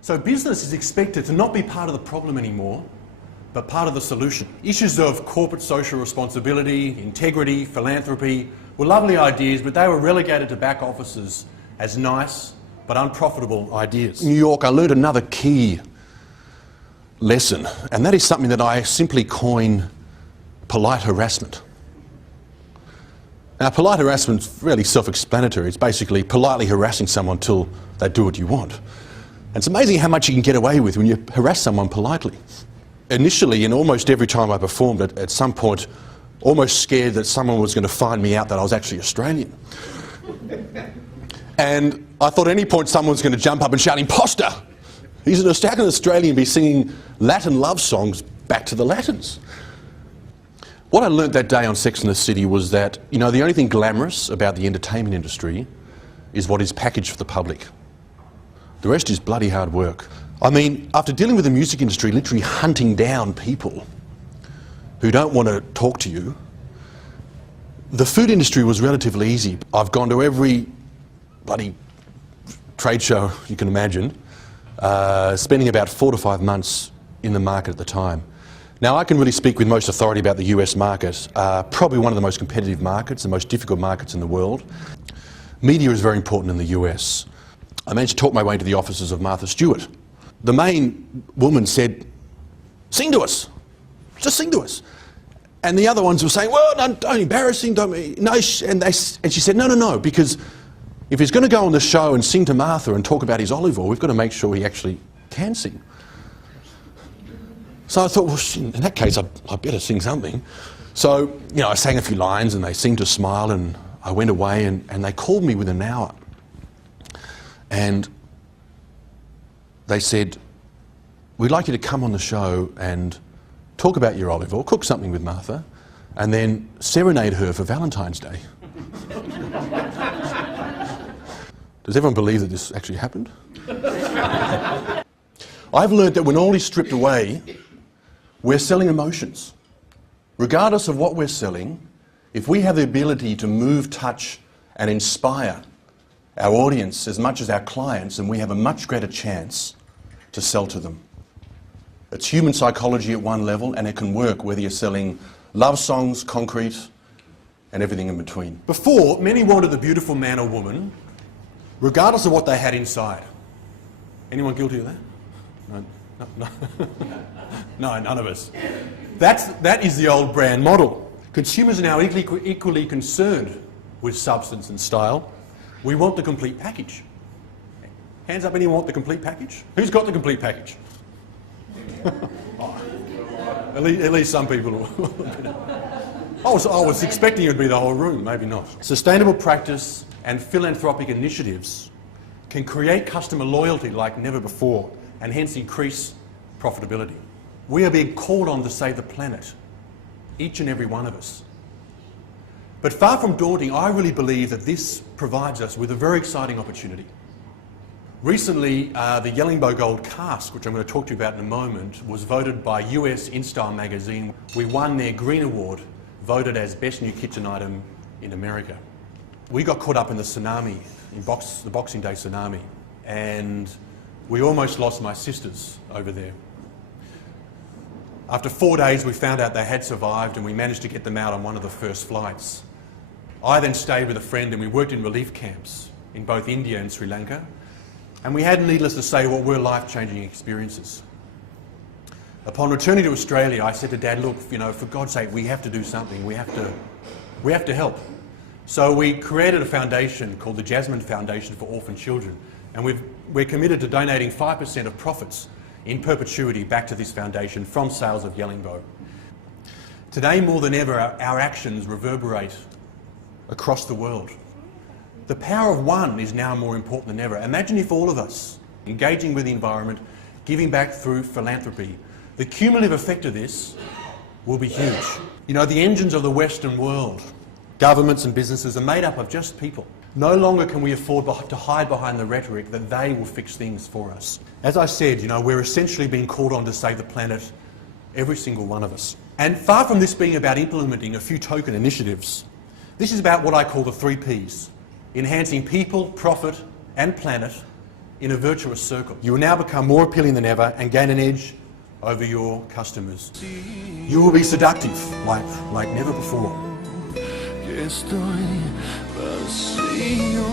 So business is expected to not be part of the problem anymore, but part of the solution. Issues of corporate social responsibility, integrity, philanthropy were lovely ideas, but they were relegated to back offices as nice but unprofitable ideas. In New York, I learned another key lesson, and that is something that I simply coin polite harassment. Now, polite harassment is really self-explanatory. It's basically politely harassing someone till they do what you want. And it's amazing how much you can get away with when you harass someone politely. Initially, and almost every time I performed it, at some point, almost scared that someone was going to find me out that I was actually Australian. And I thought at any point someone's going to jump up and shout, "Imposter! He's an Australian, be singing Latin love songs back to the Latins." What I learnt that day on Sex and the City was that, you know, the only thing glamorous about the entertainment industry is what is packaged for the public. The rest is bloody hard work. I mean, after dealing with the music industry, literally hunting down people who don't want to talk to you, the food industry was relatively easy. I've gone to every bloody trade show you can imagine, spending about 4 to 5 months in the market at the time. Now, I can really speak with most authority about the US market, probably one of the most competitive markets, the most difficult markets in the world. Media is very important in the US. I managed to talk my way into the offices of Martha Stewart. The main woman said, "Sing to us, just sing to us." And the other ones were saying, "Well, no, don't embarrass him, don't..." No, and she said, no, because if he's going to go on the show and sing to Martha and talk about his olive oil, we've got to make sure he actually can sing. So I thought, well, in that case, I better sing something. So, you know, I sang a few lines and they seemed to smile, and I went away and they called me within an hour. And they said, "We'd like you to come on the show and talk about your olive oil, cook something with Martha, and then serenade her for Valentine's Day." Does everyone believe that this actually happened? I've learned that when all is stripped away, we're selling emotions. Regardless of what we're selling, if we have the ability to move, touch and inspire our audience as much as our clients, then we have a much greater chance to sell to them. It's human psychology at one level, and it can work whether you're selling love songs, concrete and everything in between. Before, many wanted the beautiful man or woman regardless of what they had inside. Anyone guilty of that? No. No, none of us. That is the old brand model. Consumers are now equally concerned with substance and style. We want the complete package. Hands up, anyone want the complete package? Who's got the complete package? At least some people. I was expecting it would be the whole room, maybe not. Sustainable practice and philanthropic initiatives can create customer loyalty like never before, and hence increase profitability. We are being called on to save the planet, each and every one of us. But far from daunting, I really believe that this provides us with a very exciting opportunity. Recently, the Yellingbo Gold cask, which I'm going to talk to you about in a moment, was voted by US InStyle magazine. We won their Green Award, voted as Best New Kitchen Item in America. We got caught up in the tsunami, the Boxing Day tsunami, and we almost lost my sisters over there. After 4 days, we found out they had survived, and we managed to get them out on one of the first flights. I then stayed with a friend, and we worked in relief camps in both India and Sri Lanka, and we had, needless to say, what were life-changing experiences. Upon returning to Australia, I said to Dad, "Look, you know, for God's sake, we have to do something. We have to help." So we created a foundation called the Jasmine Foundation for Orphan Children, and we're committed to donating 5% of profits in perpetuity back to this foundation from sales of Yellingbo. Today, more than ever, our actions reverberate across the world. The power of one is now more important than ever. Imagine if all of us, engaging with the environment, giving back through philanthropy, the cumulative effect of this will be huge. You know, the engines of the Western world, governments and businesses, are made up of just people. No longer can we afford to hide behind the rhetoric that they will fix things for us. As I said, you know, we're essentially being called on to save the planet, every single one of us. And far from this being about implementing a few token initiatives, this is about what I call the 3 Ps: enhancing people, profit and planet in a virtuous circle. You will now become more appealing than ever and gain an edge over your customers. You will be seductive like never before. Que estoy vacío.